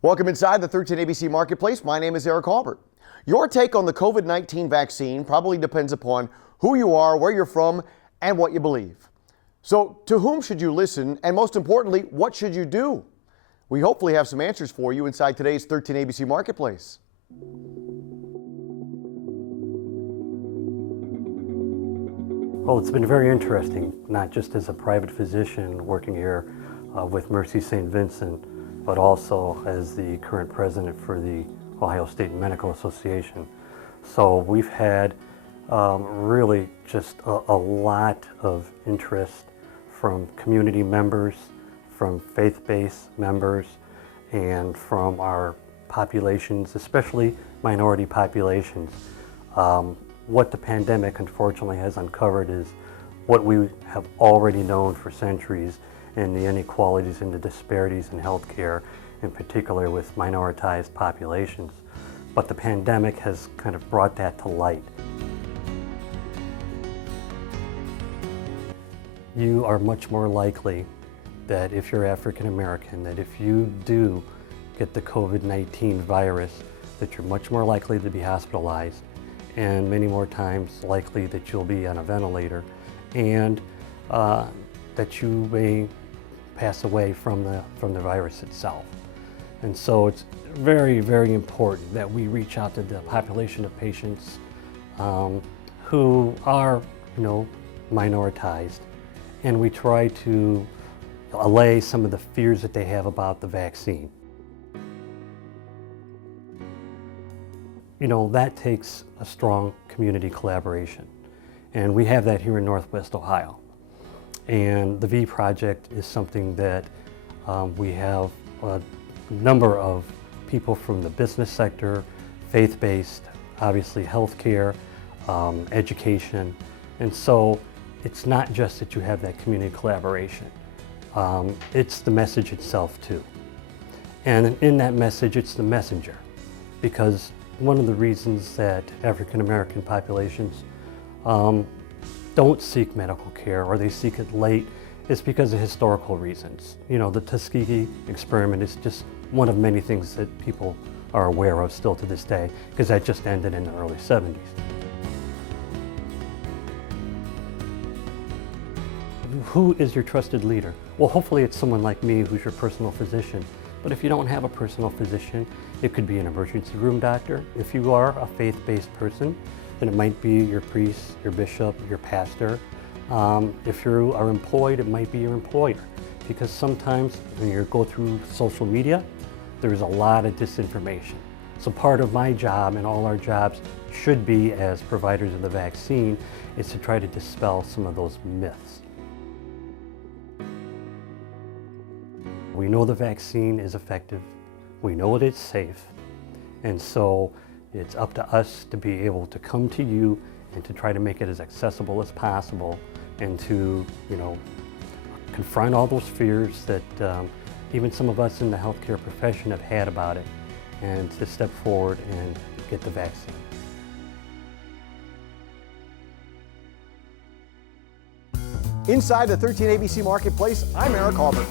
Welcome inside the 13 ABC Marketplace. My name is Eric Albert. Your take on the COVID-19 vaccine probably depends upon who you are, where you're from, and what you believe. So to whom should you listen? And most importantly, what should you do? We hopefully have some answers for you inside today's 13 ABC Marketplace. Well, it's been very interesting, not just as a private physician working here with Mercy St. Vincent, but also as the current president for the Ohio State Medical Association. So we've had really just a lot of interest from community members, from faith-based members, and from our populations, especially minority populations. What the pandemic unfortunately has uncovered is what we have already known for centuries, and the inequalities and the disparities in healthcare, in particular with minoritized populations. But the pandemic has kind of brought that to light. You are much more likely that if you're African American, that if you do get the COVID-19 virus, that you're much more likely to be hospitalized, and many more times likely that you'll be on a ventilator, and that you may pass away from the virus itself. And so it's very, very important that we reach out to the population of patients who are, minoritized, and we try to allay some of the fears that they have about the vaccine. That takes a strong community collaboration, and we have that here in Northwest Ohio. And the V Project is something that we have a number of people from the business sector, faith-based, obviously healthcare, education. And so it's not just that you have that community collaboration, it's the message itself too. And in that message, it's the messenger, because one of the reasons that African American populations don't seek medical care, or they seek it late, is because of historical reasons. The Tuskegee experiment is just one of many things that people are aware of still to this day, because that just ended in the early 70s. Who is your trusted leader? Well, hopefully it's someone like me who's your personal physician. But if you don't have a personal physician, it could be an emergency room doctor. If you are a faith-based person, then it might be your priest, your bishop, your pastor. If you are employed, it might be your employer. Because sometimes when you go through social media, there's a lot of disinformation. So part of my job, and all our jobs should be as providers of the vaccine, is to try to dispel some of those myths. We know the vaccine is effective. We know it is safe. And so it's up to us to be able to come to you and to try to make it as accessible as possible, and to, confront all those fears that even some of us in the healthcare profession have had about it, and to step forward and get the vaccine. Inside the 13 ABC Marketplace, I'm Eric Albert.